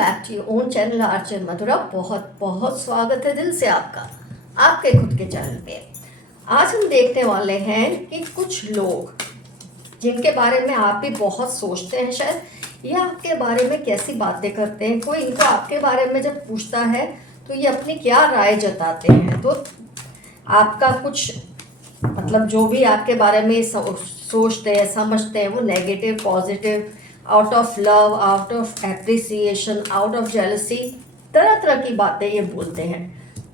Back to your own channel Archer Madhura. बहुत बहुत स्वागत है दिल से आपका आपके खुद के चैनल पे। आज हम देखने वाले हैं कि कुछ लोग जिनके बारे में आप भी बहुत सोचते हैं शायद, ये आपके बारे में कैसी बातें करते हैं। कोई इनको आपके बारे में जब पूछता है तो ये अपनी क्या राय जताते हैं। तो आपका कुछ मतलब जो भी आपके बारे में सोचते हैं समझते हैं वो negative positive, out of love, out of appreciation, out of jealousy, तरह तरह की बातें ये बोलते हैं।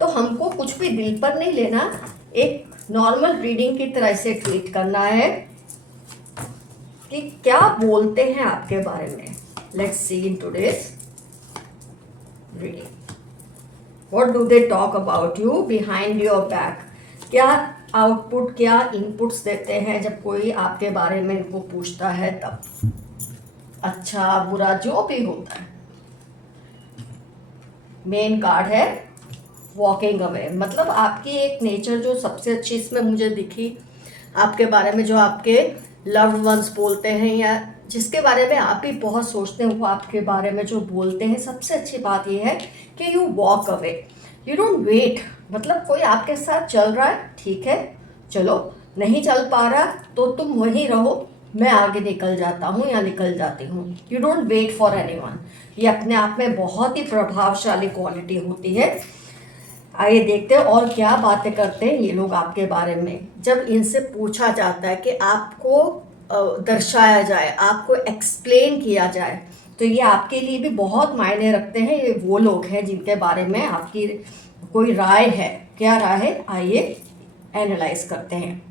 तो हमको कुछ भी दिल पर नहीं लेना, एक नॉर्मल रीडिंग की तरह से ट्रीट करना है कि क्या बोलते हैं आपके बारे में। Let's see in today's reading, what do they talk about you behind your back. क्या आउटपुट, क्या इनपुट्स देते हैं जब कोई आपके बारे में इनको पूछता है तब। अच्छा बुरा जो भी होता है। मेन कार्ड है वॉकिंग अवे, मतलब आपकी एक नेचर जो सबसे अच्छी इसमें मुझे दिखी आपके बारे में, जो आपके लव्ड वंस बोलते हैं या जिसके बारे में आप भी बहुत सोचते हैं, वो आपके बारे में जो बोलते हैं, सबसे अच्छी बात यह है कि you walk away, you don't wait. मतलब कोई आपके साथ चल रहा है, ठीक है चलो, नहीं चल पा रहा तो तुम वहीं रहो, मैं आगे निकल जाता हूँ या निकल जाती हूँ। You don't wait for anyone. ये अपने आप में बहुत ही प्रभावशाली क्वालिटी होती है। आइए देखते हैं और क्या बातें करते हैं ये लोग आपके बारे में। जब इनसे पूछा जाता है कि आपको दर्शाया जाए, आपको एक्सप्लेन किया जाए, तो ये आपके लिए भी बहुत मायने रखते हैं। ये वो लोग हैं जिनके बारे में आपकी कोई राय है। क्या राय है, आइए एनालाइज करते हैं।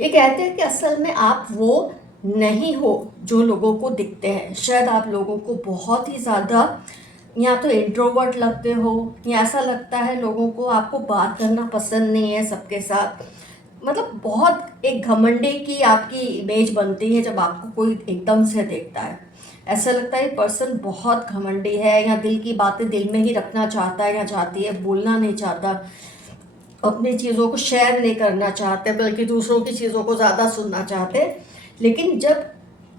ये कहते हैं कि असल में आप वो नहीं हो जो लोगों को दिखते हैं। शायद आप लोगों को बहुत ही ज़्यादा या तो इंट्रोवर्ट लगते हो, या ऐसा लगता है लोगों को आपको बात करना पसंद नहीं है सबके साथ। मतलब बहुत एक घमंडी की आपकी इमेज बनती है जब आपको कोई एकदम से देखता है। ऐसा लगता है पर्सन बहुत घमंडी है, या दिल की बातें दिल में ही रखना चाहता है या चाहती है, बोलना नहीं चाहता, अपनी चीज़ों को शेयर नहीं करना चाहते, बल्कि दूसरों की चीज़ों को ज़्यादा सुनना चाहते। लेकिन जब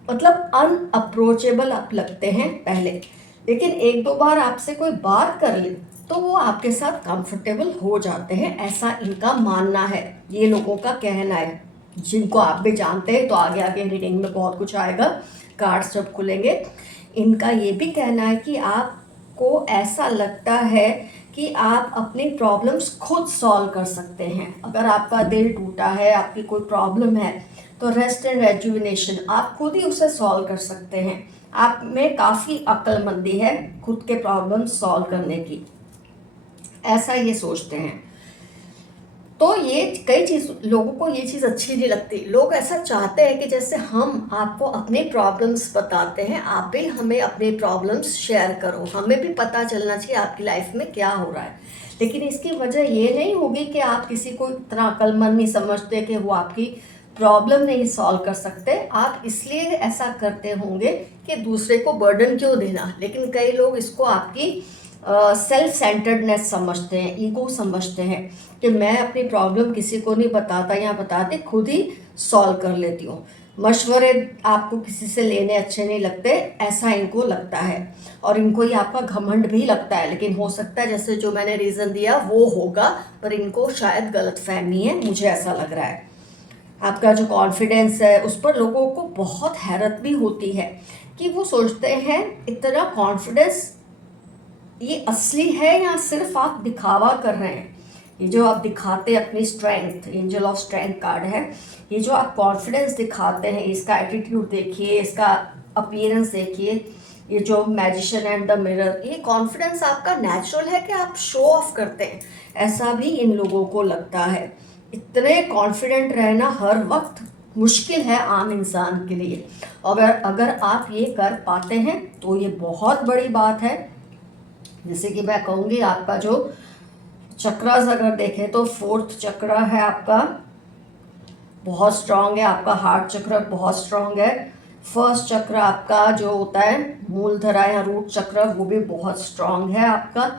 मतलब अनअप्रोचेबल आप लगते हैं पहले, लेकिन एक दो बार आपसे कोई बात कर ले तो वो आपके साथ कंफर्टेबल हो जाते हैं, ऐसा इनका मानना है। ये लोगों का कहना है, जिनको आप भी जानते हैं। तो आगे आगे रीडिंग में बहुत कुछ आएगा, कार्ड्स जब खुलेंगे। इनका ये भी कहना है कि आपको ऐसा लगता है कि आप अपनी प्रॉब्लम्स खुद सॉल्व कर सकते हैं। अगर आपका दिल टूटा है, आपकी कोई प्रॉब्लम है, तो रेस्ट एंड रेजुविनेशन आप खुद ही उसे सॉल्व कर सकते हैं। आप में काफ़ी अक्लमंदी है खुद के प्रॉब्लम सॉल्व करने की, ऐसा ये सोचते हैं। तो ये कई चीज़ लोगों को ये चीज़ अच्छी नहीं लगती। लोग ऐसा चाहते हैं कि जैसे हम आपको अपने प्रॉब्लम्स बताते हैं, आप भी हमें अपने प्रॉब्लम्स शेयर करो, हमें भी पता चलना चाहिए आपकी लाइफ में क्या हो रहा है। लेकिन इसकी वजह ये नहीं होगी कि आप किसी को इतना अक्लमंद नहीं समझते कि वो आपकी प्रॉब्लम नहीं सॉल्व कर सकते। आप इसलिए ऐसा करते होंगे कि दूसरे को बर्डन क्यों देना। लेकिन कई लोग इसको आपकी सेल्फ सेंटर्डनेस समझते हैं, ईगो समझते हैं कि मैं अपनी प्रॉब्लम किसी को नहीं बताता या बताते, खुद ही सॉल्व कर लेती हूँ। मशवरे आपको किसी से लेने अच्छे नहीं लगते, ऐसा इनको लगता है। और इनको ये आपका घमंड भी लगता है। लेकिन हो सकता है जैसे जो मैंने रीज़न दिया वो होगा, पर इनको शायद गलतफहमी है, मुझे ऐसा लग रहा है। आपका जो कॉन्फिडेंस है उस पर लोगों को बहुत हैरत भी होती है कि वो सोचते हैं इतना कॉन्फिडेंस ये असली है या सिर्फ आप दिखावा कर रहे हैं। ये जो आप दिखाते हैं अपनी strength, angel of strength card है, ये जो आप कॉन्फिडेंस दिखाते हैं, इसका एटीट्यूड देखिए, इसका अपीयरेंस देखिए। ये जो मैजिशियन एंड द मिरर, ये कॉन्फिडेंस आपका नेचुरल है कि आप शो ऑफ करते हैं, ऐसा भी इन लोगों को लगता है। इतने कॉन्फिडेंट रहना हर वक्त मुश्किल है आम इंसान के लिए। अगर आप ये कर पाते हैं तो ये बहुत बड़ी बात है। जैसे कि मैं कहूँगी आपका जो चक्रास अगर देखें तो फोर्थ चक्र है आपका, बहुत स्ट्रांग है। आपका हार्ट चक्र बहुत स्ट्रांग है। फर्स्ट चक्र आपका जो होता है मूलधरा या रूट चक्र, वो भी बहुत स्ट्रांग है आपका।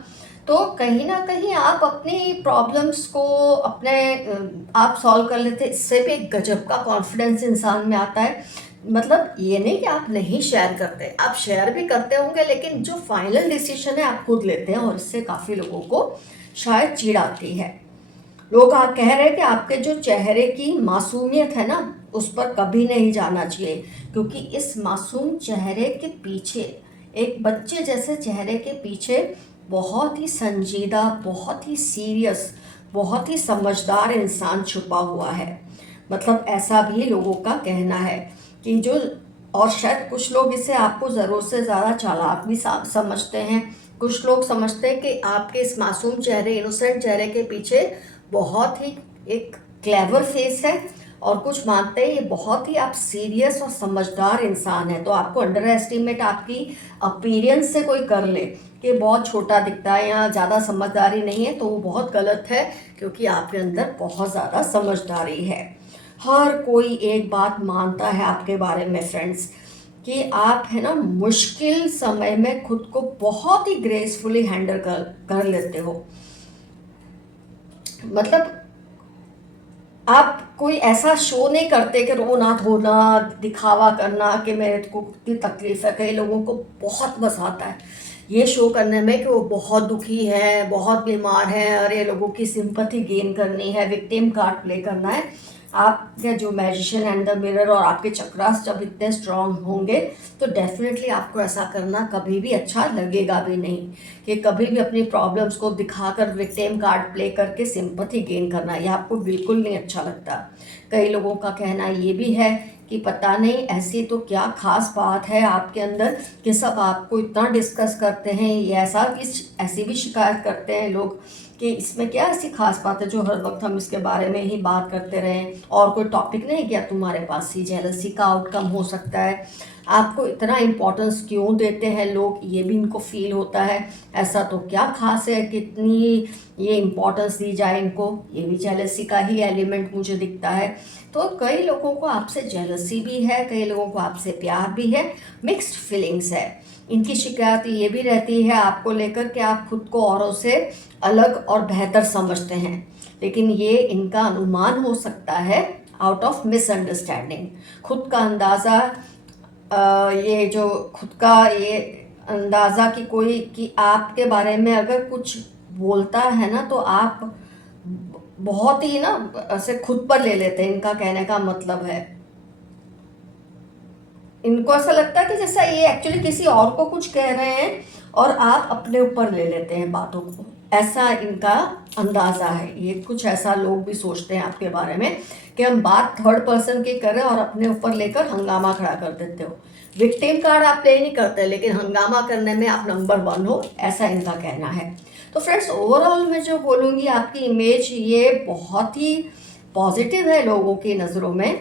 तो कहीं ना कहीं आप अपनी प्रॉब्लम्स को अपने आप सॉल्व कर लेते, इससे भी एक गजब का कॉन्फिडेंस इंसान में आता है। मतलब ये नहीं कि आप नहीं शेयर करते, आप शेयर भी करते होंगे, लेकिन जो फाइनल डिसीजन है आप खुद लेते हैं, और इससे काफ़ी लोगों को शायद चिढ़ आती है। लोग कह रहे हैं कि आपके जो चेहरे की मासूमियत है ना, उस पर कभी नहीं जाना चाहिए, क्योंकि इस मासूम चेहरे के पीछे, एक बच्चे जैसे चेहरे के पीछे बहुत ही संजीदा, बहुत ही सीरियस, बहुत ही समझदार इंसान छुपा हुआ है। मतलब ऐसा भी लोगों का कहना है कि जो, और शायद कुछ लोग इसे आपको ज़रूरत से ज़्यादा चालाक भी समझते हैं। कुछ लोग समझते हैं कि आपके इस मासूम चेहरे, इनोसेंट चेहरे के पीछे बहुत ही एक क्लेवर फेस है, और कुछ मानते हैं ये बहुत ही आप सीरियस और समझदार इंसान है। तो आपको अंडर एस्टिमेट आपकी अपीयरेंस से कोई कर ले कि बहुत छोटा दिखता है या ज़्यादा समझदारी नहीं है, तो वो बहुत गलत है, क्योंकि आपके अंदर बहुत ज़्यादा समझदारी है। हर कोई एक बात मानता है आपके बारे में फ्रेंड्स, कि आप है ना मुश्किल समय में खुद को बहुत ही ग्रेसफुली हैंडल कर लेते हो। मतलब आप कोई ऐसा शो नहीं करते कि रोना धोना, दिखावा करना कि मेरे को कितनी तकलीफ है। कई लोगों को बहुत मजा आता है ये शो करने में कि वो बहुत दुखी है, बहुत बीमार है, और ये लोगों की सिंपैथी गेन करनी है, विक्टिम कार्ड प्ले करना है। आपके जो मैजिशियन एंड द मिरर और आपके चक्रास जब इतने स्ट्रांग होंगे, तो डेफिनेटली आपको ऐसा करना कभी भी अच्छा लगेगा भी नहीं, कि कभी भी अपनी प्रॉब्लम्स को दिखाकर विक्टिम कार्ड प्ले करके सिंपैथी गेन करना, ये आपको बिल्कुल नहीं अच्छा लगता। कई लोगों का कहना ये भी है कि पता नहीं ऐसी तो क्या खास बात है आपके अंदर कि सब आपको इतना डिस्कस करते हैं, ये ऐसी भी शिकायत करते हैं लोग कि इसमें क्या ऐसी खास बात है जो हर वक्त हम इसके बारे में ही बात करते रहें, और कोई टॉपिक नहीं क्या तुम्हारे पास, ही जेलसी का आउटकम हो सकता है। आपको इतना इम्पोर्टेंस क्यों देते हैं लोग, ये भी इनको फील होता है। ऐसा तो क्या खास है, कितनी ये इम्पोर्टेंस दी जाए इनको, ये भी जेलसी का ही एलिमेंट मुझे दिखता है। तो कई लोगों को आपसे जेलसी भी है, कई लोगों को आपसे प्यार भी है, मिक्स्ड फीलिंग्स है। इनकी शिकायत ये भी रहती है आपको लेकर कि आप खुद को औरों से अलग और बेहतर समझते हैं, लेकिन ये इनका अनुमान हो सकता है आउट ऑफ मिसअंडरस्टैंडिंग। खुद का अंदाज़ा, ये जो खुद का ये अंदाज़ा कि कोई कि आपके बारे में अगर कुछ बोलता है ना, तो आप बहुत ही ना ऐसे खुद पर ले लेते हैं। इनका कहने का मतलब है, इनको ऐसा लगता है कि जैसा ये एक्चुअली किसी और को कुछ कह रहे हैं और आप अपने ऊपर ले लेते हैं बातों को, ऐसा इनका अंदाज़ा है। ये कुछ ऐसा लोग भी सोचते हैं आपके बारे में कि हम बात थर्ड पर्सन की कर रहे हैं और अपने ऊपर लेकर हंगामा खड़ा कर देते हो। विक्टिम कार्ड आप प्ले नहीं करते, लेकिन हंगामा करने में आप नंबर 1 हो, ऐसा इनका कहना है। तो फ्रेंड्स, ओवरऑल मैं जो बोलूँगी, आपकी इमेज ये बहुत ही पॉजिटिव है, लोगों की नज़रों में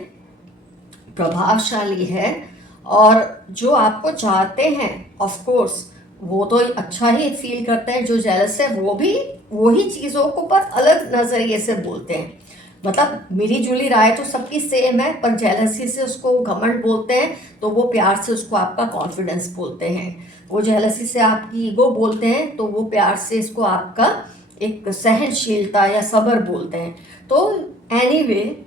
प्रभावशाली है, और जो आपको चाहते हैं ऑफ कोर्स वो तो अच्छा ही फील करते हैं। जो जेलस है वो भी वही चीज़ों को पर अलग नज़रिए से बोलते हैं। मतलब मिली जुली राय तो सबकी सेम है, पर जेलसी से उसको घमंड बोलते हैं, तो वो प्यार से उसको आपका कॉन्फिडेंस बोलते हैं। वो जेलसी से आपकी ईगो बोलते हैं, तो वो प्यार से इसको आपका एक सहनशीलता या सब्र बोलते हैं। तो एनीवे,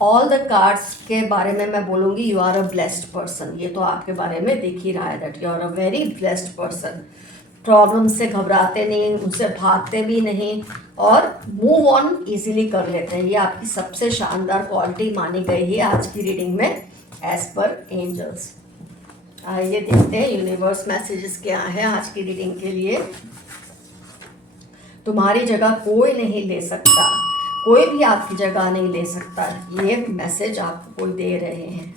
ऑल द कार्ड्स के बारे में मैं बोलूँगी, you are a blessed person. ये तो आपके बारे में दिख ही रहा है that you are a very blessed person. Problem से घबराते नहीं, उनसे भागते भी नहीं, और मूव ऑन इजीली कर लेते हैं। ये आपकी सबसे शानदार क्वालिटी मानी गई है आज की रीडिंग में एज पर एंजल्स। आइए देखते हैं यूनिवर्स मैसेजेस क्या है आज की रीडिंग के लिए। तुम्हारी जगह कोई नहीं ले सकता, कोई भी आपकी जगह नहीं ले सकता, ये मैसेज आपको कोई दे रहे हैं।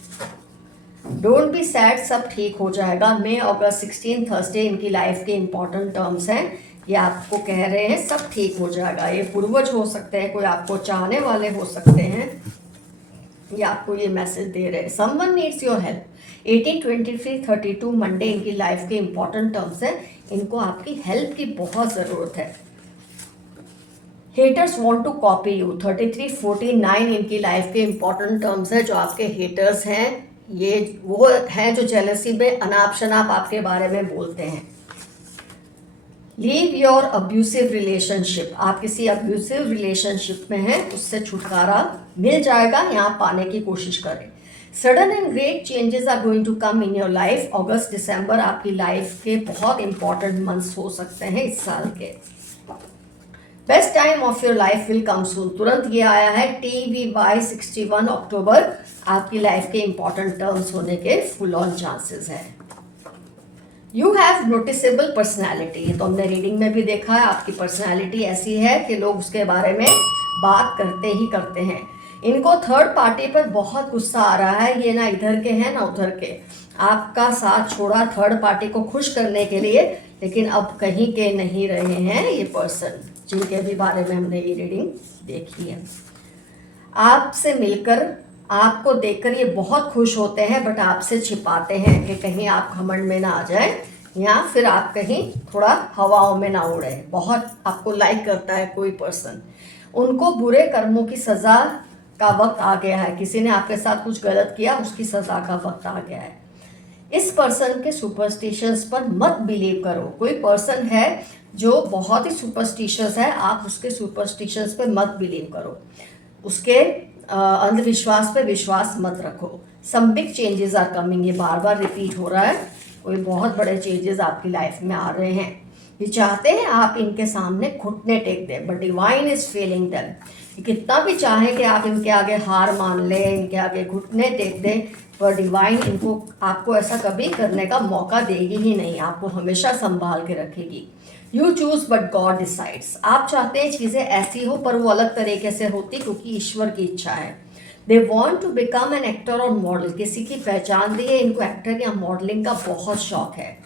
डोंट बी सैड, सब ठीक हो जाएगा। मई अगस्त 16 थर्सडे इनकी लाइफ के इंपॉर्टेंट टर्म्स हैं। ये आपको कह रहे हैं सब ठीक हो जाएगा। ये पूर्वज हो सकते हैं, कोई आपको चाहने वाले हो सकते हैं, ये आपको ये मैसेज दे रहे हैं। Someone needs your help. 18, 23, 32 Monday इनकी लाइफ के इंपॉर्टेंट टर्म्स हैं। इनको आपकी हेल्प की बहुत ज़रूरत है। Haters want to copy you. 33, 49 इनकी लाइफ के इंपॉर्टेंट टर्म्स है। जो आपके हेटर्स हैं, ये वो हैं जो जेलसी में अनाप शनाप आपके बारे में बोलते हैं। Leave your abusive relationship. आप किसी अब्यूसिव रिलेशनशिप में हैं, उससे छुटकारा मिल जाएगा, यहाँ पाने की कोशिश करें। Sudden and great changes are going to come in your life. अगस्त दिसंबर आपकी लाइफ के बहुत इंपॉर्टेंट मंथ्स हो सकते हैं इस साल के। Best time of your life will come soon, तुरंत ये आया है TVY 61 अक्टूबर आपकी लाइफ के इंपॉर्टेंट टर्म्स होने के फुल ऑन चांसेस है। यू हैव नोटिसेबल पर्सनैलिटी, तो हमने रीडिंग में भी देखा है आपकी पर्सनैलिटी ऐसी है कि लोग उसके बारे में बात करते ही करते हैं। इनको थर्ड पार्टी पर बहुत गुस्सा आ रहा है, ये ना इधर के हैं ना उधर के, आपका साथ छोड़ा थर्ड पार्टी को खुश करने के लिए, लेकिन अब कहीं के नहीं रहे हैं ये पर्सन जिनके भी बारे में हमने ये रीडिंग देखी है। आपसे मिलकर आपको देखकर ये बहुत खुश होते हैं, बट आपसे छिपाते हैं कि कहीं आप घमंड में ना आ जाए या फिर आप कहीं थोड़ा हवाओं में ना उड़े। बहुत आपको लाइक करता है कोई पर्सन, उनको बुरे कर्मों की सज़ा का वक्त आ गया है। किसी ने आपके साथ कुछ गलत किया, उसकी सज़ा का वक्त आ गया है। इस पर्सन के सुपरस्टिशंस पर मत बिलीव करो। कोई पर्सन है जो बहुत ही सुपरस्टिशियस है, आप उसके सुपरस्टिशंस पर मत बिलीव करो, उसके अंधविश्वास पे विश्वास मत रखो। Some big changes are coming, ये बार बार रिपीट हो रहा है, कोई बहुत बड़े चेंजेस आपकी लाइफ में आ रहे हैं। ये चाहते हैं आप इनके सामने घुटने टेक दें, but divine is failing them. कितना भी चाहे कि आप इनके आगे हार मान लें, इनके आगे घुटने टेक दें, पर डिवाइन इनको आपको ऐसा कभी करने का मौका देगी ही नहीं, आपको हमेशा संभाल के रखेगी। You choose but God decides, आप चाहते हैं चीज़ें ऐसी हो पर वो अलग तरीके से होती क्योंकि ईश्वर की इच्छा है। They want to become an actor और मॉडल, किसी की पहचान दी है, इनको एक्टर या मॉडलिंग का बहुत शौक है।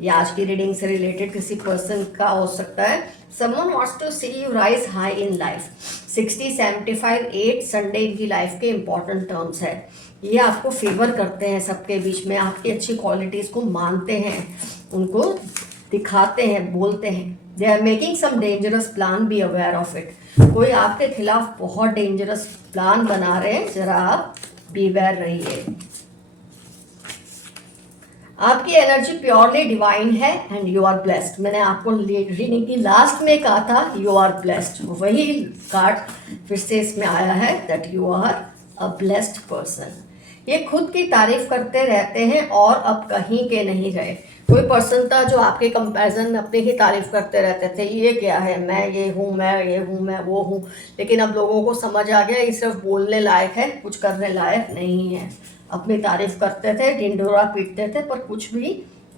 ये आज की रीडिंग से रिलेटेड किसी पर्सन का हो सकता है। Someone wants to see you rise high in life. 60, 75, 8 Sunday इनकी लाइफ के इंपॉर्टेंट टर्म्स है। ये आपको फेवर करते हैं सबके बीच में, आपकी अच्छी क्वालिटीज़ को मानते हैं, उनको दिखाते हैं, बोलते हैं। They are making some dangerous plan, be aware of it. कोई आपके खिलाफ बहुत डेंजरस प्लान बना रहे हैं, जरा आप बी अवेयर रहिए। आपकी एनर्जी प्योरली डिवाइन है एंड यू आर ब्लेस्ड। मैंने आपको रीडिंग की लास्ट में कहा था यू आर ब्लेस्ड, वही कार्ड फिर से इसमें आया है that you are a blessed person. ये खुद की तारीफ करते रहते हैं और अब कहीं के नहीं रहे। कोई पर्सन था जो आपके कंपैरिजन में अपनी ही तारीफ करते रहते थे, ये क्या है, मैं ये हूँ, मैं ये हूँ, मैं वो हूँ, लेकिन अब लोगों को समझ आ गया ये सिर्फ बोलने लायक है, कुछ करने लायक नहीं है। अपनी तारीफ करते थे, ढिंढोरा पीटते थे, पर कुछ भी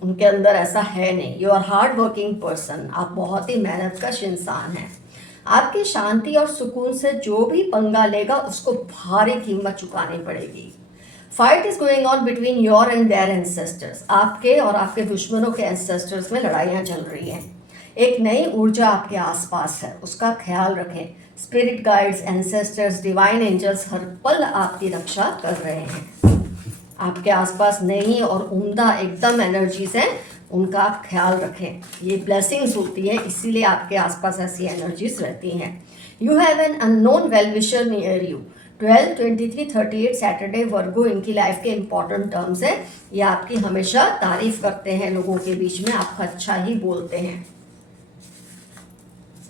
उनके अंदर ऐसा है नहीं। You are hard working person, आप बहुत ही मेहनतकश इंसान हैं। आपकी शांति और सुकून से जो भी पंगा लेगा उसको भारी कीमत चुकानी पड़ेगी। Fight is going on between your and their ancestors, आपके और आपके दुश्मनों के एंसेस्टर्स में लड़ाइयाँ चल रही हैं। एक नई ऊर्जा आपके आसपास है, उसका ख्याल रखें। Spirit guides, ancestors, divine angels हर पल आपकी रक्षा कर रहे हैं। आपके आसपास नई और उम्दा एकदम एनर्जीज हैं, उनका आप ख्याल रखें। ये ब्लेसिंग्स होती है, इसीलिए आपके आसपास ऐसी एनर्जीज रहती हैं। You have an unknown well wisher near you. 12, 23, 38 Saturday Virgo इनकी लाइफ के इंपॉर्टेंट टर्म्स हैं। ये आपकी हमेशा तारीफ करते हैं, लोगों के बीच में आपका अच्छा ही बोलते हैं।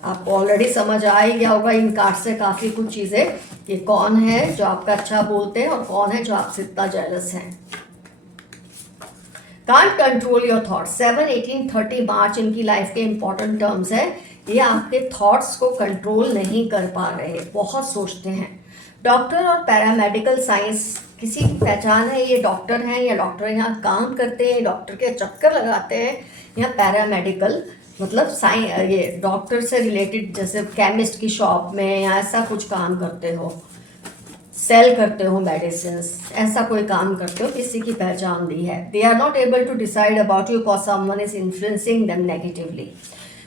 आपको ऑलरेडी समझ आ ही गया होगा इन कार्ड से काफ़ी कुछ चीज़ें कि कौन है जो आपका अच्छा बोलते हैं और कौन है जो आपसे इतना जेलस हैं। Can't control your thoughts. 7, 18, 30 मार्च इनकी लाइफ के इंपॉर्टेंट टर्म्स है। ये आपके थॉट्स को कंट्रोल नहीं कर पा रहे, बहुत सोचते हैं। डॉक्टर और पैरामेडिकल साइंस, किसी की पहचान है, ये डॉक्टर हैं या डॉक्टर यहाँ काम करते हैं, डॉक्टर के चक्कर लगाते हैं, या पैरामेडिकल मतलब ये डॉक्टर से रिलेटेड, जैसे केमिस्ट की शॉप में या ऐसा कुछ काम करते हो, सेल करते हो मेडिसिन, ऐसा कोई काम करते हो, किसी की पहचान दी है। They are not able to decide about you because someone is influencing them negatively.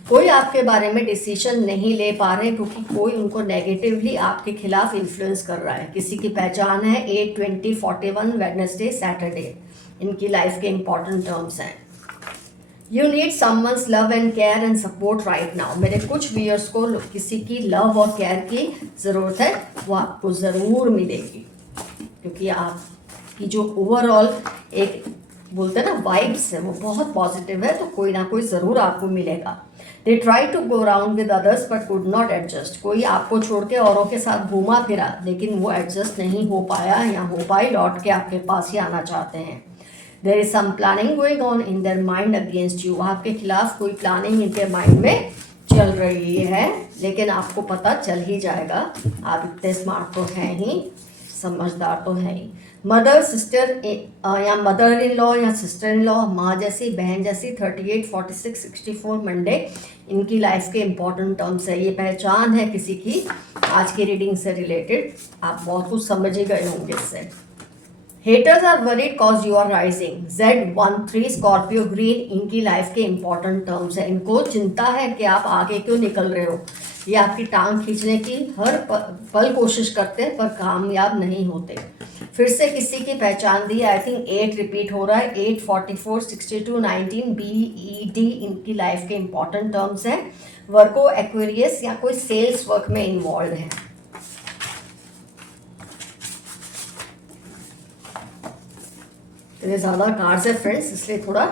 कोई आपके बारे में डिसीजन नहीं ले पा रहे क्योंकि कोई उनको नेगेटिवली आपके खिलाफ इन्फ्लुएंस कर रहा है। किसी की पहचान है 8, 20, 41 वेडनेसडे सैटरडे इनकी लाइफ के इंपॉर्टेंट टर्म्स हैं। You need someone's love and care and support right now. मेरे कुछ व्यूअर्स को किसी की लव और केयर की ज़रूरत है, वो आपको ज़रूर मिलेगी क्योंकि आपकी जो ओवरऑल एक बोलते हैं ना वाइब्स है वो बहुत पॉजिटिव है, तो कोई ना कोई ज़रूर आपको मिलेगा। They try to go around with others but could not adjust. कोई आपको छोड़ के औरों के साथ घूमा फिरा लेकिन वो एडजस्ट नहीं हो पाया या हो पाई, लौट के आपके पास ही आना चाहते हैं। There is some planning going on in their mind against you. आपके खिलाफ कोई प्लानिंग इनके माइंड में चल रही है, लेकिन आपको पता चल ही जाएगा। आप इतने स्मार्ट तो हैं ही, समझदार तो हैं ही। मदर सिस्टर या मदर इन लॉ या सिस्टर इन लॉ, माँ जैसी, बहन जैसी, 38, 46, 64 मंडे इनकी लाइफ के इंपॉर्टेंट टर्म्स है। ये पहचान है किसी की आज की रीडिंग से रिलेटेड, आप बहुत कुछ समझ ही गए होंगे इससे। Haters are worried cause you are rising. Z13 Scorpio green इनकी लाइफ के इंपॉर्टेंट टर्म्स है। इनको चिंता है कि आप आगे क्यों निकल रहे हो। ये आपकी टांग खींचने की हर पल कोशिश करते हैं पर कामयाब नहीं होते। फिर से किसी की पहचान दी, आई थिंक 8 रिपीट हो रहा है। 8, 44, 62, 19, BED इनकी लाइफ के इंपॉर्टेंट टर्म्स हैं। वर्को, एक्वेरियस या कोई सेल्स वर्क में इन्वॉल्व है। इतने ज़्यादा कार्ड्स है फ्रेंड्स, इसलिए थोड़ा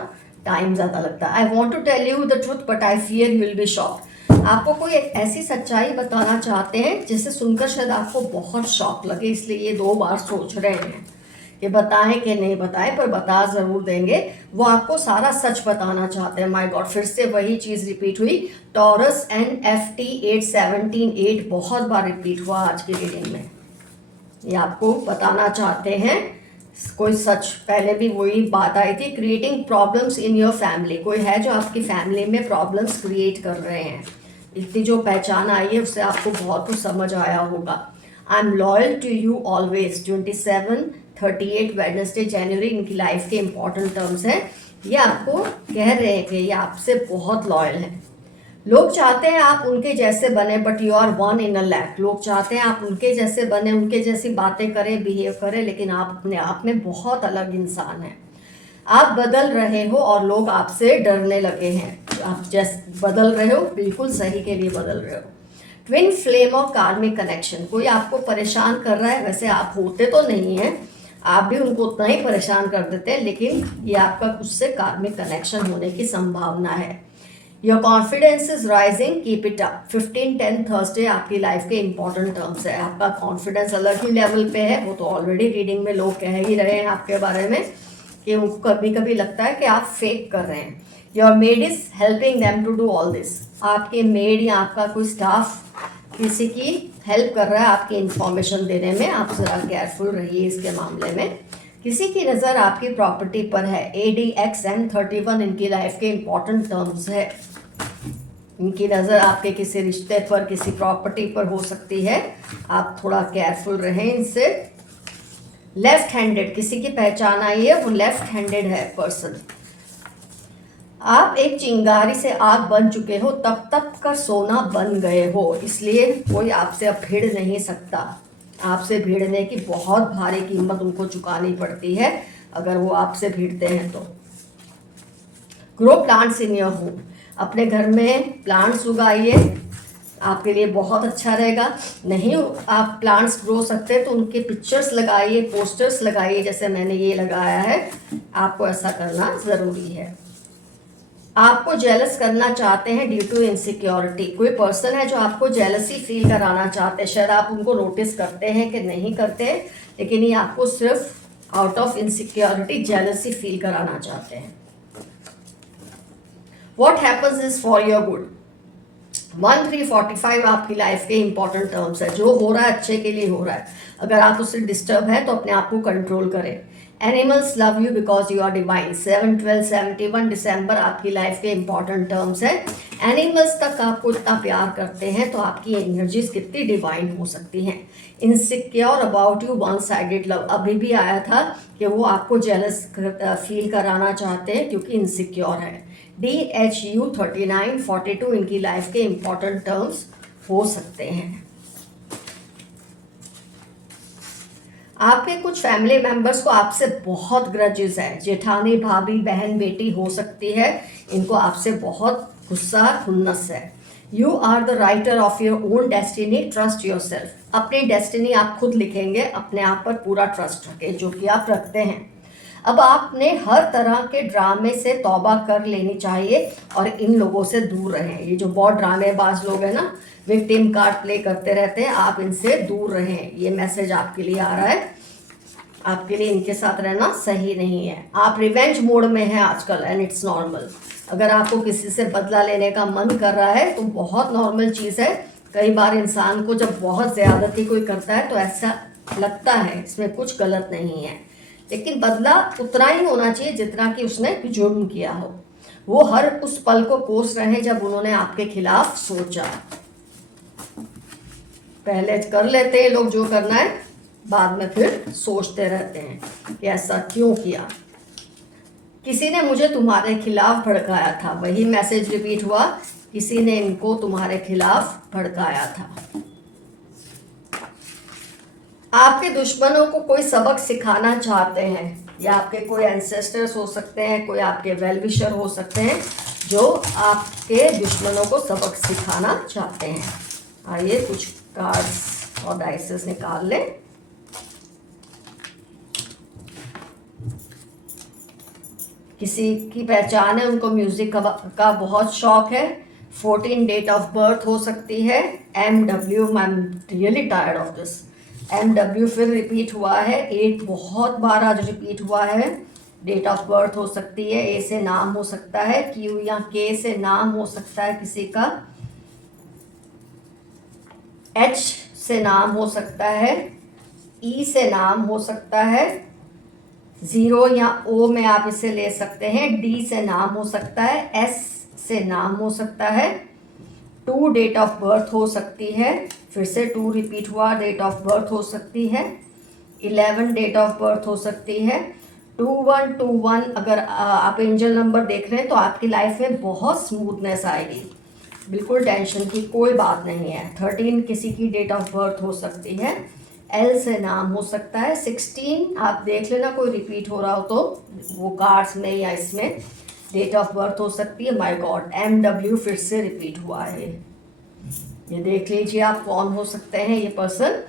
टाइम ज़्यादा लगता है। I want to tell you the truth but I fear you will be shocked. आपको कोई एक ऐसी सच्चाई बताना चाहते हैं जिसे सुनकर शायद आपको बहुत शॉक लगे, इसलिए ये 2 बार सोच रहे हैं कि बताएं कि नहीं बताएं, पर बता ज़रूर देंगे। वो आपको सारा सच बताना चाहते हैं। माय गॉड, फिर से वही चीज़ रिपीट हुई। टॉरस NFT 8, 17, 8 बहुत बार रिपीट हुआ आज की रीडिंग में। ये आपको बताना चाहते हैं कोई सच। पहले भी वही बात आई थी, creating problems in your family. कोई है जो आपकी फैमिली में प्रॉब्लम्स क्रिएट कर रहे हैं। इतनी जो पहचान आई है उससे आपको बहुत कुछ समझ आया होगा। I am loyal to you always. 27, 38 Wednesday जनवरी इनकी लाइफ के इंपॉर्टेंट टर्म्स हैं। ये आपको कह रहे हैं कि ये आपसे बहुत लॉयल हैं। लोग चाहते हैं आप उनके जैसे बने but you are one in a lakh. लोग चाहते हैं आप उनके जैसे बने, उनके जैसी बातें करें, बिहेव करें, लेकिन आप अपने आप में बहुत अलग इंसान हैं। आप बदल रहे हो और लोग आपसे डरने लगे हैं। आप जैसे बदल रहे हो, बिल्कुल सही के लिए बदल रहे हो। ट्विन फ्लेम और कार्मिक कनेक्शन, कोई आपको परेशान कर रहा है। वैसे आप होते तो नहीं हैं, आप भी उनको उतना ही परेशान कर देते हैं, लेकिन ये आपका कुछ से कार्मिक कनेक्शन होने की संभावना है। Your confidence is rising, keep it up. 15, 10 Thursday आपकी लाइफ के इंपॉर्टेंट टर्म्स है। आपका कॉन्फिडेंस अलग ही लेवल पे है। वो तो ऑलरेडी रीडिंग में लोग कह ही रहे हैं आपके बारे में कि उनको कभी कभी लगता है कि आप फेक कर रहे हैं। Your maid is helping them to do all this. आपके मेड या आपका कोई स्टाफ किसी की हेल्प कर रहा है आपकी इंफॉर्मेशन देने में। आप ज़रा केयरफुल रहिए इसके मामले में। किसी की नज़र आपकी प्रॉपर्टी पर है। ADXN 31 इनकी लाइफ के इंपॉर्टेंट टर्म्स है। इनकी नज़र आपके किसी रिश्ते पर, किसी प्रॉपर्टी पर हो सकती है। आप थोड़ा केयरफुल रहें इनसे। लेफ्ट हैंडेड, किसी की पहचान आई है, वो लेफ्ट हैंडेड है पर्सन। आप एक चिंगारी से आग बन चुके हो, तप तप कर सोना बन गए हो, इसलिए कोई आपसे अब भिड़ नहीं सकता। आपसे भिड़ने की बहुत भारी कीमत उनको चुकानी पड़ती है अगर वो आपसे भिड़ते हैं तो। Grow plants in your home, अपने घर में प्लांट्स उगाइए, आपके लिए बहुत अच्छा रहेगा। नहीं आप प्लांट्स ग्रो सकते तो उनके पिक्चर्स लगाइए, पोस्टर्स लगाइए, जैसे मैंने ये लगाया है। आपको ऐसा करना ज़रूरी है। आपको जेलस करना चाहते हैं ड्यू टू इनसिक्योरिटी। कोई पर्सन है जो आपको जेलसी फील कराना चाहते हैं। शायद आप उनको नोटिस करते हैं कि नहीं करते, लेकिन ये आपको सिर्फ out of insecurity jealousy feel कराना चाहते हैं। What happens is for your good. 1345 आपकी लाइफ के इंपॉर्टेंट टर्म्स है। जो हो रहा है अच्छे के लिए हो रहा है। अगर आप उससे डिस्टर्ब है तो अपने आप को कंट्रोल करें। Animals love you because you are divine. 7, 12, 71 दिसंबर आपकी लाइफ के इंपॉर्टेंट टर्म्स है। एनिमल्स तक आपको इतना प्यार करते हैं तो आपकी एनर्जीज कितनी डिवाइन हो सकती हैं। Insecure about you, one sided love, अभी भी आया था कि वो आपको जेलस फील कराना चाहते हैं क्योंकि इनसिक्योर है। DHU 39, 42 इनकी लाइफ के इंपॉर्टेंट टर्म्स हो सकते हैं। आपके कुछ फैमिली मेंबर्स को आपसे बहुत ग्रजेस है। जेठानी, भाभी, बहन, बेटी हो सकती है, इनको आपसे बहुत गुस्सा, खुन्नस है। You are the writer of your own destiny, trust your self destiny आप खुद लिखेंगे, अपने आप पर पूरा ट्रस्ट रखें, जो कि आप रखते हैं। अब आपने हर तरह के ड्रामे से तौबा कर लेनी चाहिए और इन लोगों से दूर रहें। ये जो बहुत ड्रामेबाज लोग हैं ना, विक्टिम कार्ड प्ले करते रहते हैं, आप इनसे दूर रहें। ये मैसेज आपके लिए आ रहा है, आपके लिए इनके साथ रहना सही नहीं है। आप रिवेंज मोड में हैं आजकल एंड इट्स नॉर्मल। अगर आपको किसी से बदला लेने का मन कर रहा है तो बहुत नॉर्मल चीज़ है। कई बार इंसान को जब बहुत ज़्यादती कोई करता है तो ऐसा लगता है, इसमें कुछ गलत नहीं है, लेकिन बदला उतना ही होना चाहिए जितना कि उसने जुर्म किया हो। वो हर उस पल को कोस रहे हैं जब उन्होंने आपके खिलाफ सोचा। पहले कर लेते हैं लोग जो करना है, बाद में फिर सोचते रहते हैं कि ऐसा क्यों किया। किसी ने मुझे तुम्हारे खिलाफ भड़काया था, वही मैसेज रिपीट हुआ, किसी ने इनको तुम्हारे खिलाफ भड़काया था। आपके दुश्मनों को कोई सबक सिखाना चाहते हैं, या आपके कोई एंसेस्टर्स हो सकते हैं, कोई आपके वेल विशर हो सकते हैं जो आपके दुश्मनों को सबक सिखाना चाहते हैं। आइए कुछ कार्ड्स और डाइसेस निकाल लें। किसी की पहचान है, उनको म्यूजिक का बहुत शौक है। 14 डेट ऑफ बर्थ हो सकती है। MW, I am really tired of this. MW फिर रिपीट हुआ है, 8 बहुत बार आज रिपीट हुआ है। डेट ऑफ बर्थ हो सकती है, A से नाम हो सकता है, Q या K से नाम हो सकता है किसी का, H से नाम हो सकता है, E से नाम हो सकता है, 0 या O में आप इसे ले सकते हैं, D से नाम हो सकता है, S से नाम हो सकता है, 2 डेट ऑफ बर्थ हो सकती है, फिर से 2 रिपीट हुआ, डेट ऑफ बर्थ हो सकती है, 11 डेट ऑफ बर्थ हो सकती है, 2121। अगर आप एंजल नंबर देख रहे हैं तो आपकी लाइफ में बहुत स्मूथनेस आएगी, बिल्कुल टेंशन की कोई बात नहीं है। 13 किसी की डेट ऑफ बर्थ हो सकती है, L से नाम हो सकता है, 16 आप देख लेना कोई रिपीट हो रहा हो तो वो कार्ड्स में या इसमें डेट ऑफ बर्थ हो सकती है। माय गॉड, MW फिर से रिपीट हुआ है। ये देख लीजिए आप कौन हो सकते हैं ये पर्सन।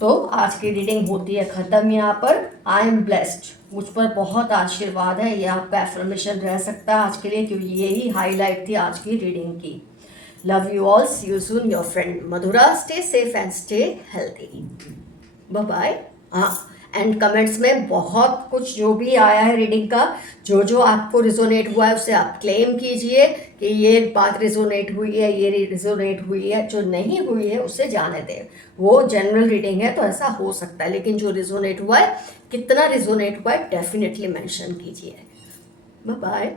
तो आज की रीडिंग होती है ख़त्म यहाँ पर। आई एम ब्लेस्ड, मुझ पर बहुत आशीर्वाद है, ये आपका एफर्मेशन रह सकता है आज के लिए, क्योंकि यही हाईलाइट थी आज की रीडिंग की। Love you all, see you soon, your friend Madhura. Stay safe and stay healthy, bye bye. हाँ, एंड कमेंट्स में बहुत कुछ जो भी आया है रीडिंग का, जो जो आपको रिजोनेट हुआ है उसे आप क्लेम कीजिए कि ये बात रिजोनेट हुई है, ये रिजोनेट हुई है। जो नहीं हुई है उसे जाने दें, वो जनरल रीडिंग है तो ऐसा हो सकता है, लेकिन जो रिजोनेट हुआ है, कितना रिजोनेट हुआ है, डेफिनेटली मेंशन कीजिए। Bye bye.